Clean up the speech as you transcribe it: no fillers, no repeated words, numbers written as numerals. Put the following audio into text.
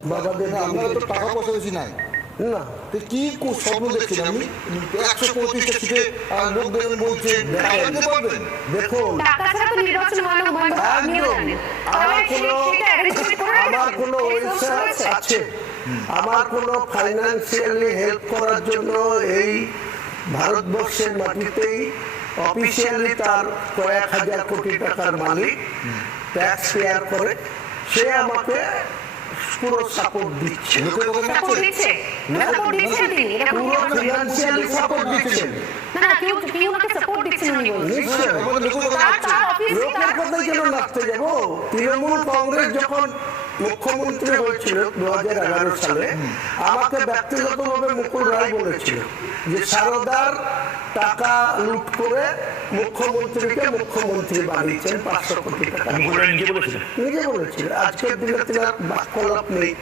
বাবাদের আপনারা তো টাকা পয়সা বেশি নাই না তো কি স্বপ্ন দেখছেন আপনি 135টা সিটে লোক দেখেন বলছে দেখাতে পারবেন দেখুন টাকা ছাড়া তো নির্বাচন হয় না বন্ধ আপনিও জানেন আমার কোনো রিসার্চ আছে আমার কোনো ফাইন্যান্সিয়ালি হেল্প করার জন্য এই ভারতবর্ষের মাটিতেই অফিসিয়ালি তার কয়েক হাজার কোটি টাকার মালিক ট্যাক্স পেয়ার করে সে আমাকে পুরো সাপোর্ট দিচ্ছে সাপোর্ট দিচ্ছে সাপোর্ট দিচ্ছেন তিনি এটা পুরো ফিনান্সিয়ালি সাপোর্ট দিচ্ছেন না না কেউ ওনাকে সাপোর্ট দিচ্ছেন উনি বলছেন নিশ্চয়ই তার অফিস লোকের কথাই কেন লাগতে যাবো তৃণমূল কংগ্রেস যখন মুখ্যমন্ত্রী হয়েছিল 2011 সালে আমাকে ব্যক্তিগতভাবে মুকুল রায় বলেছিল যে সারদার টাকা লুট করে মুখ্যমন্ত্রীকে মুখ্যমন্ত্রী বানিয়েছেন 500 কোটি টাকা নিজে বলেছিল আজকের দিনে তিনার বাক্যলাপ নেই